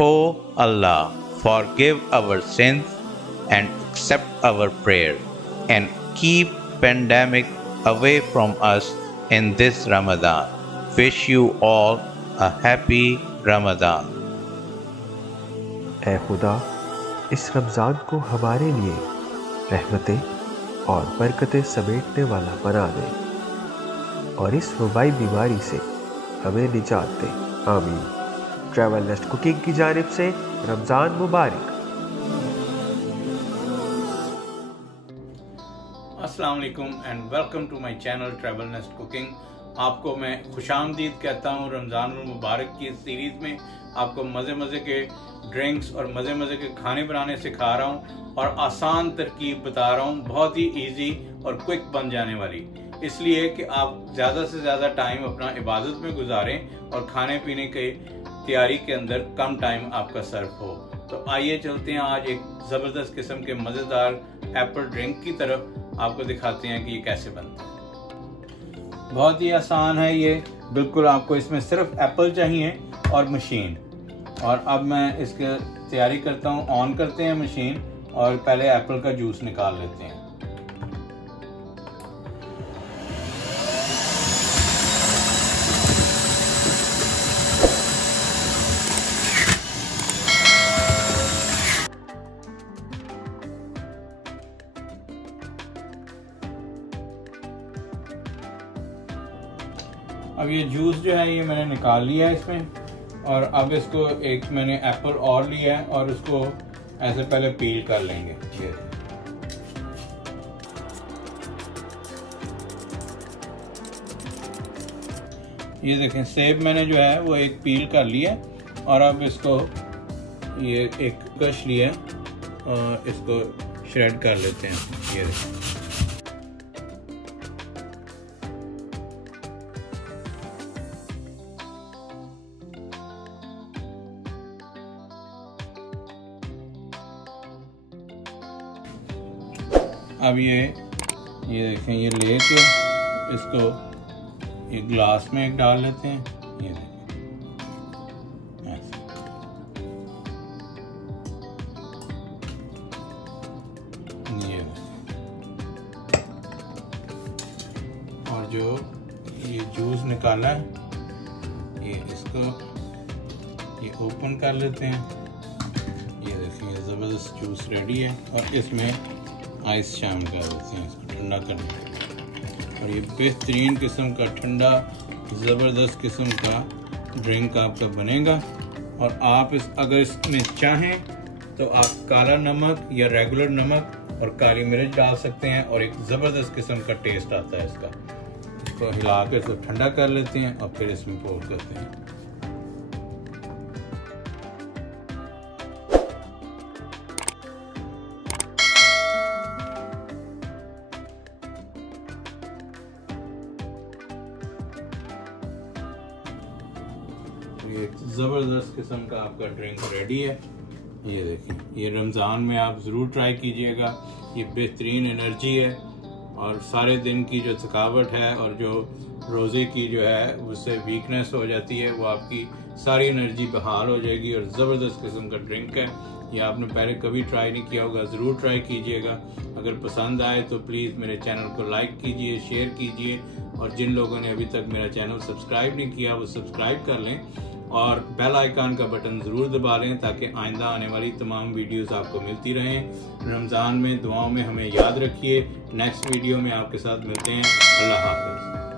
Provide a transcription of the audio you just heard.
O Allah, forgive our sins and accept our prayer and keep pandemic away from us in this Ramadan. Wish you all a happy Ramadan. ऐ खुदा, इस रमज़ान को हमारे लिए रहमतें और बरकतें समेटने वाला बना दे और इस वबाई बीमारी से हमें निजात दे, आमीन। ट्रैवल नेस्ट कुकिंग की जानिब से रमज़ान मुबारक। अस्सलाम वालेकुम and welcome to my channel travel nest cooking. आपको मैं खुशामदीद कहता हूँ रमज़ान मुबारक की इस सीरीज़ में। आपको मज़े मज़े के ड्रिंक्स और मज़े मज़े के खाने बनाने सिखा रहा हूँ और आसान तरकीब बता रहा हूँ, बहुत ही इजी और क्विक बन जाने वाली, इसलिए कि आप ज़्यादा से ज़्यादा टाइम अपना इबादत में गुजारें और खाने पीने के तैयारी के अंदर कम टाइम आपका सर्व हो। तो आइए चलते हैं आज एक ज़बरदस्त किस्म के मज़ेदार एप्पल ड्रिंक की तरफ। आपको दिखाते हैं कि ये कैसे बनता है। बहुत ही आसान है ये, बिल्कुल। आपको इसमें सिर्फ एप्पल चाहिए और मशीन। और अब मैं इसकी तैयारी करता हूँ। ऑन करते हैं मशीन और पहले एप्पल का जूस निकाल लेते हैं। अब ये जूस जो है ये मैंने निकाल लिया है इसमें, और अब इसको एक मैंने एप्पल और लिया है और उसको ऐसे पहले पील कर लेंगे। ये देखें, सेब मैंने जो है वो एक पील कर लिया और अब इसको ये एक कश लिया और इसको श्रेड कर लेते हैं। ये देखें, अब ये देखें, ये लेके इसको एक ग्लास में एक डाल लेते हैं। ये देखें ऐसे। ये और जो ये जूस निकाला है ये इसको ये ओपन कर लेते हैं। ये देखिए ज़बरदस्त जूस रेडी है और इसमें आइस शामिल कर देते हैं इसको ठंडा करने। और ये बेहतरीन किस्म का ठंडा ज़बरदस्त किस्म का ड्रिंक आपका बनेगा। और आप अगर इसमें चाहें तो आप काला नमक या रेगुलर नमक और काली मिर्च डाल सकते हैं और एक ज़बरदस्त किस्म का टेस्ट आता है इसका। इसको हिला कर इसको ठंडा कर लेते हैं और फिर इसमें पोर करते हैं। ये ज़बरदस्त किस्म का आपका ड्रिंक रेडी है। ये देखिए, ये रमज़ान में आप ज़रूर ट्राई कीजिएगा। ये बेहतरीन एनर्जी है और सारे दिन की जो थकावट है और जो रोज़े की जो है उससे वीकनेस हो जाती है, वो आपकी सारी एनर्जी बहाल हो जाएगी। और ज़बरदस्त किस्म का ड्रिंक है। ये आपने पहले कभी ट्राई नहीं किया होगा, ज़रूर ट्राई कीजिएगा। अगर पसंद आए तो प्लीज़ मेरे चैनल को लाइक कीजिए, शेयर कीजिए, और जिन लोगों ने अभी तक मेरा चैनल सब्सक्राइब नहीं किया वो सब्सक्राइब कर लें और बेल आइकन का बटन ज़रूर दबा लें ताकि आइंदा आने वाली तमाम वीडियोस आपको मिलती रहें। रमज़ान में दुआओं में हमें याद रखिए। नेक्स्ट वीडियो में आपके साथ मिलते हैं। अल्लाह हाफ़िज़।